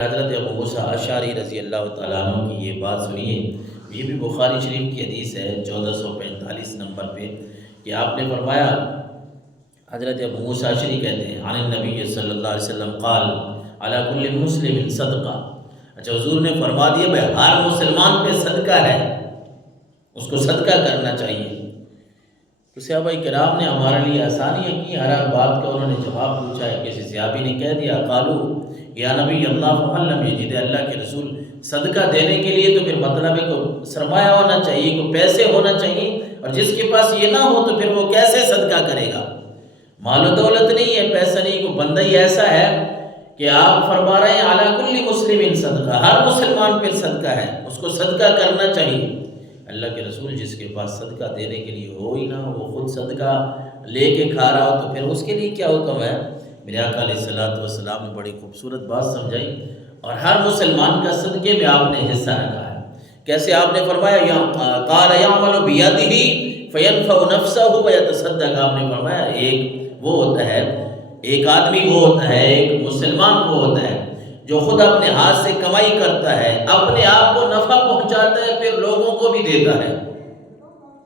حضرت ابو موسیٰ اشعری رضی اللہ تعالیٰ عنہ کی یہ بات سنیے، یہ بھی بخاری شریف کی حدیث ہے 1445 نمبر پہ، کہ آپ نے فرمایا، حضرت ابو موسیٰ اشعری کہتے ہیں عن النبی صلی اللہ علیہ وسلم قال علی کل مسلم صدقہ۔ اچھا، حضور نے فرما دیا بھائی ہر مسلمان پہ صدقہ ہے، اس کو صدقہ کرنا چاہیے۔ تو صحابہ کرام نے ہمارے لیے آسانیاں کی، ہر بات کا انہوں نے جواب پوچھا ہے۔ کسی صحابی نے کہہ دیا قالو یا نبی اللہ فمن لم یجد، اللہ کے رسول صدقہ دینے کے لیے تو پھر مطلب ہے کو سرمایہ ہونا چاہیے، کو پیسے ہونا چاہیے، اور جس کے پاس یہ نہ ہو تو پھر وہ کیسے صدقہ کرے گا؟ مال و دولت نہیں ہے، پیسہ نہیں، کو بندہ ہی ایسا ہے کہ آپ فرما رہے ہیں علی کل مسلم صدقہ، ہر مسلمان پہ صدقہ ہے، اس کو صدقہ کرنا چاہیے۔ اللہ کے رسول جس کے پاس صدقہ دینے کے لیے ہو ہی نہ، وہ خود صدقہ لے کے کھا رہا ہو تو پھر اس کے لیے کیا حکم ہے؟ میرے آقا علیہ السلام نے بڑی خوبصورت بات سمجھائی، اور ہر مسلمان کا صدقے میں آپ نے حصہ رکھا ہے۔ کیسے آپ نے فرمایا قال یعمل بیدہ فینفع نفسہ ویتصدق، آپ نے فرمایا ایک وہ ہوتا ہے، ایک آدمی وہ ہوتا ہے، ایک مسلمان وہ ہوتا ہے جو خود اپنے ہاتھ سے کمائی کرتا ہے، اپنے آپ کو نفع پہنچاتا ہے، پھر لوگوں کو بھی دیتا ہے۔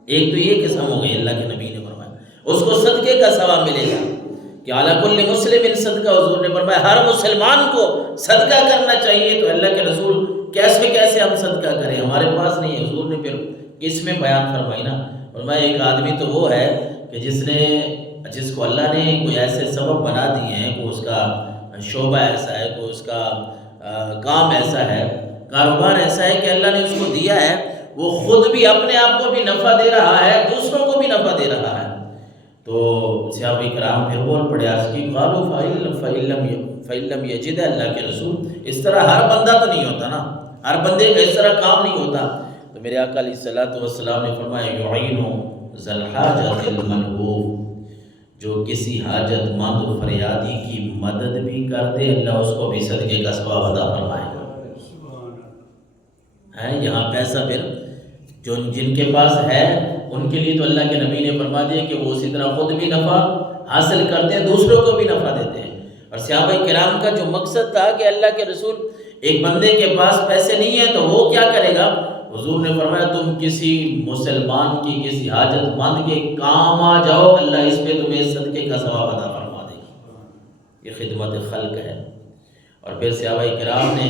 ایک تو یہ قسم ہو گئی، اللہ کے نبی نے فرمایا اس کو صدقے کا ثواب ملے گا کہ علی کل مسلم صدقہ۔ حضور نے فرمایا ہر مسلمان کو صدقہ کرنا چاہیے۔ تو اللہ کے رسول کیسے ہم صدقہ کریں؟ ہمارے پاس نہیں ہے۔ حضور نے پھر کس میں بیان فرمائی نا، فرمایا ایک آدمی تو وہ ہے کہ جس کو اللہ نے کوئی ایسے سبب بنا دیے ہیں، کوئی اس کا شعبہ ایسا ہے، کوئی اس کا کام ایسا ہے، کاروبار ایسا ہے کہ اللہ نے اس کو دیا ہے، وہ خود بھی اپنے آپ کو بھی نفع دے رہا ہے، دوسروں کو بھی نفع دے رہا ہے۔ تو صحابہ کرام پھر بول پڑے عرض کی قالوا فإن لم یجد، اللہ کے رسول اس طرح ہر بندہ تو نہیں ہوتا نا، ہر بندے کا اس طرح کام نہیں ہوتا۔ تو میرے آقا علیہ السلام نے فرمایا یعین ذا الحاجۃ الملہوف، جو کسی حاجت مند و فریادی کی مدد بھی کر دے، اللہ اس کو بھی صدقے کا ثواب عطا فرمائے گا۔ ہے یہاں پیسہ پھر جو جن کے پاس ہے ان کے لیے تو اللہ کے نبی نے فرما دیا کہ وہ اسی طرح خود بھی نفع حاصل کرتے ہیں، دوسروں کو بھی نفع دیتے ہیں۔ اور صحابہ کرام کا جو مقصد تھا کہ اللہ کے رسول ایک بندے کے پاس پیسے نہیں ہیں تو وہ کیا کرے گا؟ حضور نے فرمایا تم کسی مسلمان کی کسی حاجت مند کے کام آ جاؤ، اللہ اس پہ تمہیں صدقے کا ثواب عطا فرما دے گی۔ یہ خدمت خلق ہے۔ اور پھر صحابہ کرام نے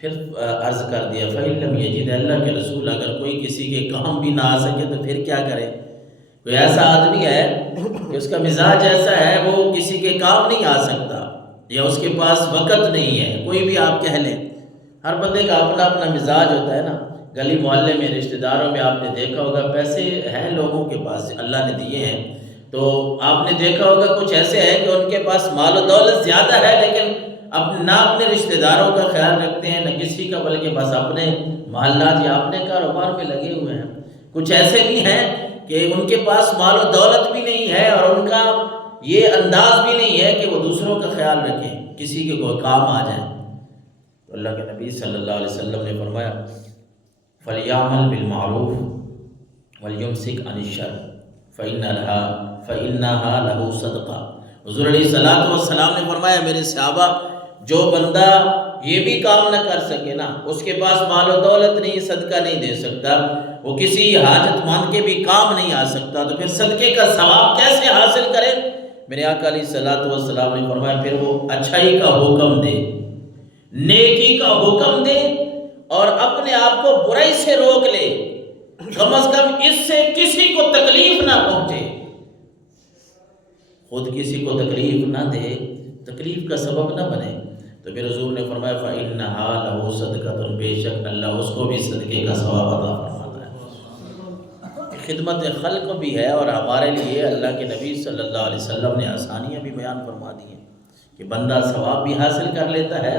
پھر عرض کر دیا فإن لم یجد، اللہ کے رسول اگر کوئی کسی کے کام بھی نہ آ سکے تو پھر کیا کرے؟ کوئی ایسا آدمی ہے کہ اس کا مزاج ایسا ہے وہ کسی کے کام نہیں آ سکتا، یا اس کے پاس وقت نہیں ہے، کوئی بھی آپ کہہ لیں، ہر بندے کا اپنا اپنا مزاج ہوتا ہے نا۔ گلی محلے میں رشتہ داروں میں آپ نے دیکھا ہوگا پیسے ہیں لوگوں کے پاس، اللہ نے دیے ہیں، تو آپ نے دیکھا ہوگا کچھ ایسے ہیں کہ ان کے پاس مال و دولت زیادہ ہے لیکن نہ اپنے رشتہ داروں کا خیال رکھتے ہیں نہ کسی کا، بلکہ بس اپنے محلات یا اپنے کاروبار میں لگے ہوئے ہیں۔ کچھ ایسے بھی ہیں کہ ان کے پاس مال و دولت بھی نہیں ہے اور ان کا یہ انداز بھی نہیں ہے کہ وہ دوسروں کا خیال رکھیں، کسی کے کوئی کام آ جائے۔ تو اللہ کے نبی صلی اللہ علیہ وسلم نے فرمایا فَلْيَعْمَلْ بِالْمَعْرُوفِ وَلْيُمْسِكْ عَنِ الشَّرِّ فَإِنَّهَا لَهُ صَدْقَةٌ۔ حضور علیہ السلام نے فرمایا میرے صحابہ، جو بندہ یہ بھی کام نہ کر سکے نا، اس کے پاس مال و دولت نہیں، صدقہ نہیں دے سکتا، وہ کسی حاجت مند کے بھی کام نہیں آ سکتا، تو پھر صدقے کا ثواب کیسے حاصل کرے؟ میرے آقا علیہ السلام نے فرمایا پھر وہ اچھائی کا حکم دے، نیکی کا حکم دے، اور اپنے آپ کو برائی سے روک لے، کم از کم اس سے کسی کو تکلیف نہ پہنچے، خود کسی کو تکلیف نہ دے، تکلیف کا سبب نہ بنے۔ تو پھر حضور نے فرمایا فَإِنَّهَا لَهُ صَدْقَةٌ، بے شک اللہ اس کو بھی صدقے کا ثواب عطا فرماتا ہے۔ خدمت خلق بھی ہے، اور ہمارے لیے اللہ کے نبی صلی اللہ علیہ وسلم نے آسانیاں بھی بیان فرما دی ہیں کہ بندہ ثواب بھی حاصل کر لیتا ہے